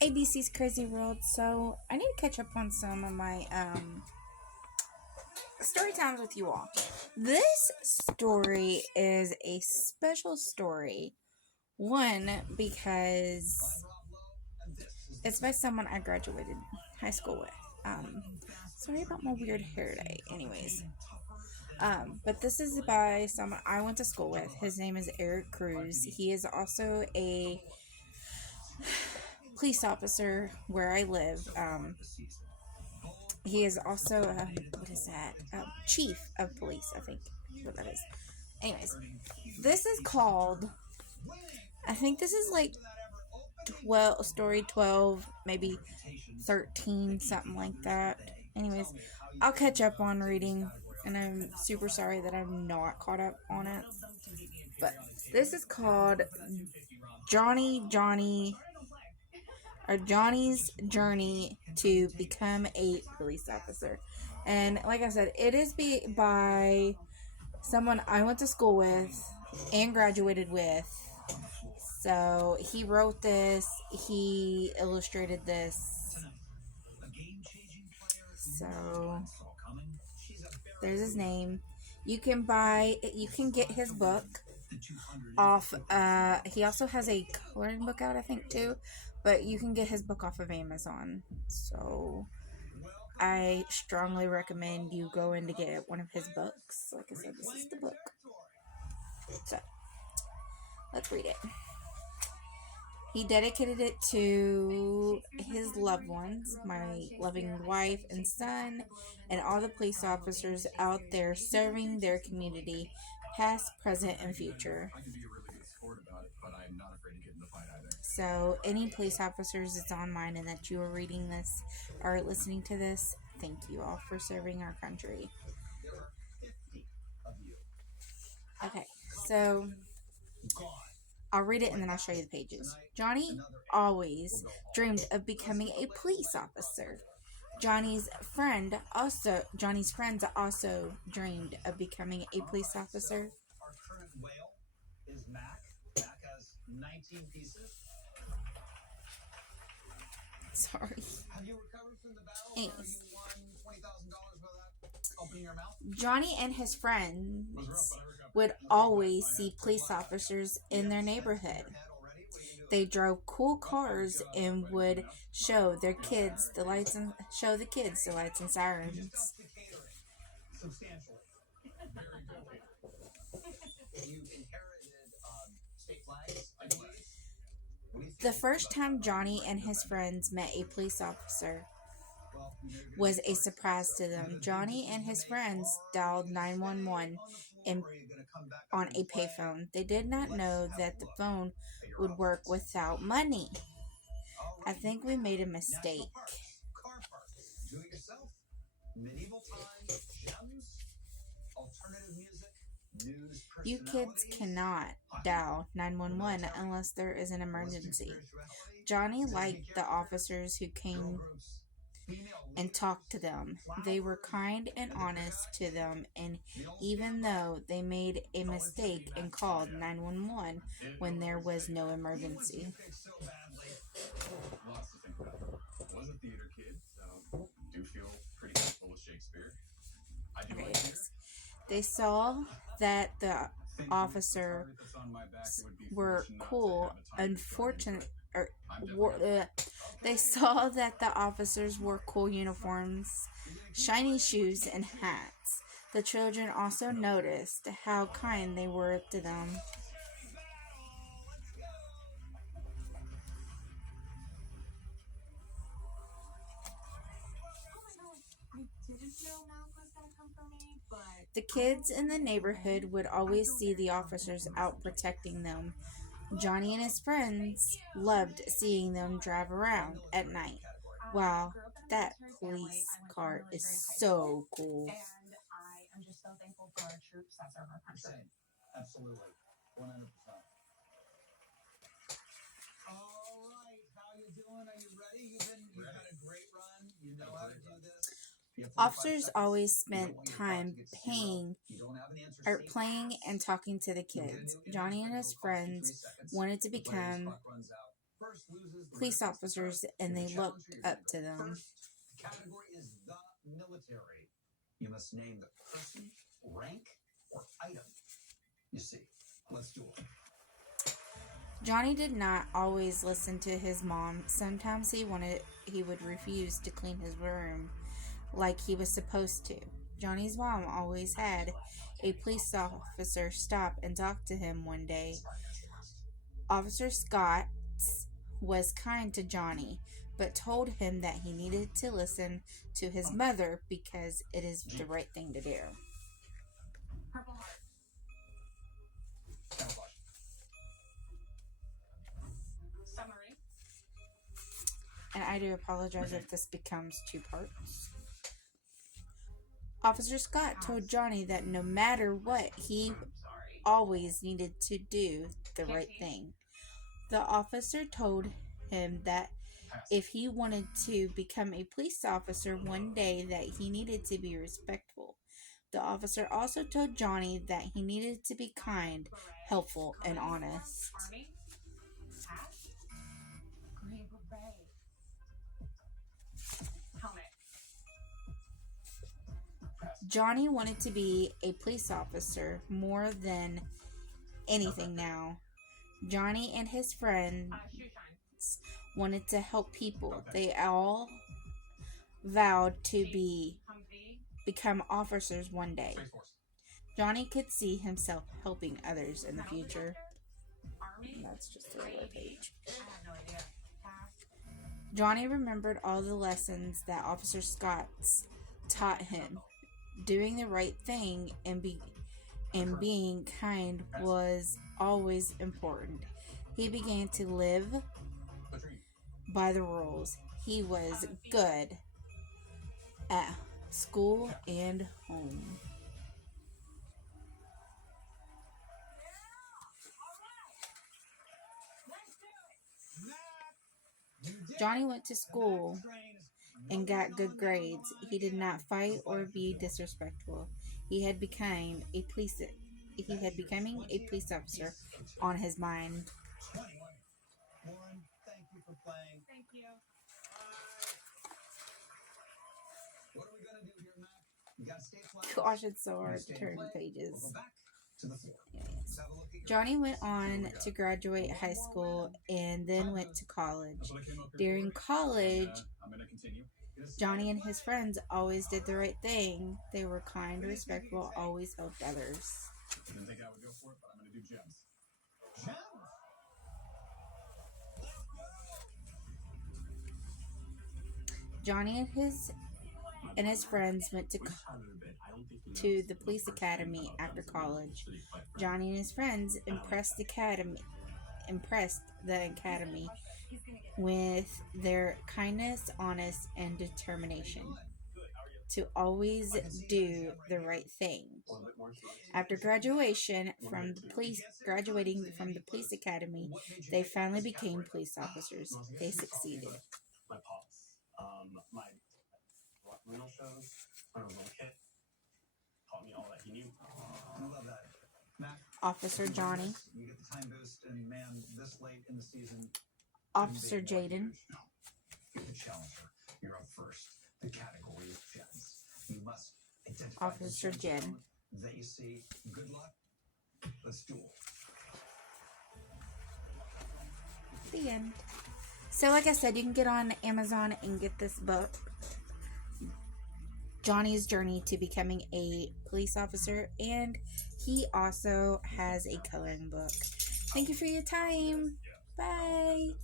ABC's Crazy World. So I need to catch up on some of my story times with you all. This story is a special story. One, because it's by someone I graduated high school with. Sorry about my weird hair day. Anyways, but this is by someone I went to school with. His name is Eric Kruse. He is also a police officer where I live. He is also what is that? Chief of police, I think. What that is. Anyways, this is called. I think this is like 12 story 12, maybe 13, something like that. Anyways, I'll catch up on reading, and I'm super sorry that I'm not caught up on it. But this is called Johnny or Johnny's Journey to Become a Police Officer. And like I said, it is by someone I went to school with and graduated with. So he wrote this, he illustrated this. So there's his name. You can get his book off. He also has a coloring book out, I think, too. But you can get his book off of Amazon. So I strongly recommend you go in to get one of his books. Like I said, this is the book. So let's read it. He dedicated it to his loved ones, my loving wife and son, and all the police officers out there serving their community, past, present, and future. So, any police officers that's on mine and that you are reading this or listening to this, thank you all for serving our country. Okay, so I'll read it and then I'll show you the pages. Johnny always dreamed of becoming a police officer. Johnny's friends also dreamed of becoming a police officer. Our current whale is Mac. Mac has 19 pieces. Sorry. Have you recovered from the battle? Anyways. You won $20,000 by that? Opening your mouth? Johnny and his friends would always see police officers in their neighborhood. They drove cool cars and would show the kids the lights and sirens. Substantially. Very good. You inherited state flags, I believe. The first time Johnny and his friends met a police officer was a surprise to them. Johnny and his friends dialed 911 on a payphone. They did not know that the phone would work without money. I think we made a mistake. You kids cannot dial 911 unless there is an emergency. Johnny liked the officers who came and talked to them. They were kind and honest to them, and even though they made a mistake and called 911 when there was no emergency. Lots to think about. Was a theater kid, so do feel pretty comfortable with Shakespeare. I do like theater. They saw that the officers were cool. They saw that the officers wore cool uniforms, shiny shoes, and hats. The children also noticed how kind they were to them. The kids in the neighborhood would always see the officers out protecting them. Johnny and his friends loved seeing them drive around at night. Wow, that police car is so cool. And I am just so thankful for our troops that serve our country. Absolutely. 100%. All right, how you doing? Are you ready? You've had a great run. You know how to do this. Officers always spent time playing and talking to the kids. Johnny and his friends wanted to become police officers and they look up to them. First category is the military. You must name the person, rank, or item. You see, let's do it. Johnny did not always listen to his mom. Sometimes he would refuse to clean his room like he was supposed to. Johnny's mom always had a police officer stop and talk to him one day. Officer Scott was kind to Johnny, but told him that he needed to listen to his mother because it is the right thing to do. Purple heart. Summary. And I do apologize if this becomes 2 parts. Officer Scott told Johnny that no matter what, he always needed to do the right thing. The officer told him that if he wanted to become a police officer one day, that he needed to be respectful. The officer also told Johnny that he needed to be kind, helpful, and honest. Green beret. Helmet. Johnny wanted to be a police officer more than anything now. Johnny and his friends Shoe shine. wanted to help people. They all vowed to become officers one day. Johnny could see himself helping others in the future. Army. That's just a little page. I have no idea. Pass. Johnny remembered all the lessons that Officer Scott taught him. Doing the right thing and being kind was always important. He began to live by the rules. He was good at school and home. Johnny went to school and got good grades. He did not fight or be disrespectful. He had becoming a police officer on his mind. 21. Lauren, thank you for playing. Thank you. What are we gonna do here, Mac? You gotta stay flat. Gosh, it's so hard to turn pages. We'll go back to the floor. Yes. Let's have a look at your Johnny went on to graduate high school and then went to college. During college, I'm gonna continue. Johnny and his friends always did the right thing. They were kind, respectful, always helped others. I didn't think I would go for it, but I'm gonna do gems. Gems? Johnny and his friends went to the police academy after college. Johnny and his friends impressed the academy with their kindness, honest, and determination to always do the right thing. After graduating from the police academy, they finally became police officers. They succeeded. My pops, my rock and roll shows when I was a little kid, taught me all that he knew. I love that. Mac, Officer Johnny, you get the time boost, and man, this late in the season. Officer Jaden, You're the challenger. You're up first. The category is gems. You must identify Officer the Jen. gems that you see. Good luck. Let's duel. The end. So like I said, you can get on Amazon and get this book, Johnny's Journey to Becoming a Police Officer, and he also has a coloring book. Thank you for your time. Bye.